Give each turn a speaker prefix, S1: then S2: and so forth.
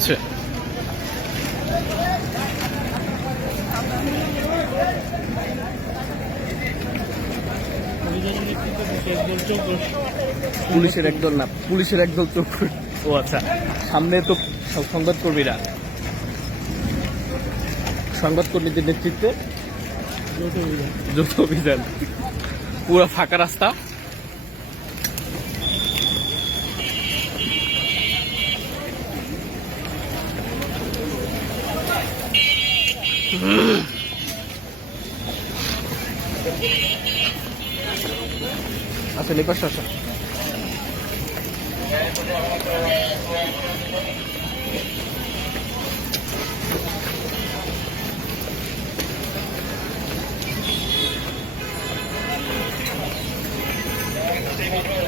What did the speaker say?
S1: আছে
S2: চোখ
S1: পুলিশের একদল না পুলিশের একদল চোখ ও আচ্ছা। সামনে তো সব সংবাদকর্মীরা। সংবাদকর্মীদের নেতৃত্বে
S2: যৌথ অভিযান।
S1: পুরো ফাঁকা রাস্তা। আসলে পাশে আসো Thank you.